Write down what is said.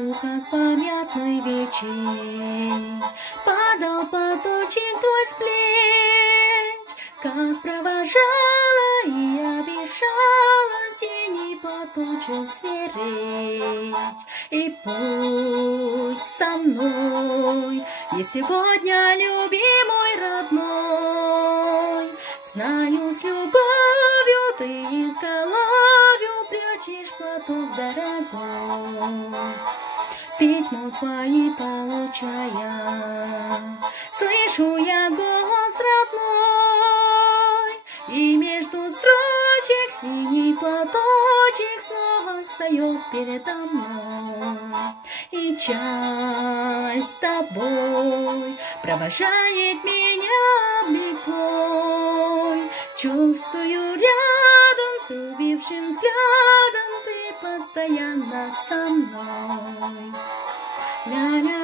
Помню, как памятной вечер падал поточек твой с плеч, как провожала и обещала синий поточек сверечь. И пусть со мной не сегодня, любимый родной, знаю, с любовью ты с головью прячешь платок дорогой. Письма твои получая, слышу я голос родной, и между строчек синий платочек снова встает передо мной. И часть с тобой провожает меня облик твой, чувствую рядом с любившим взглядом ты постоянно со мной. Ля-ля.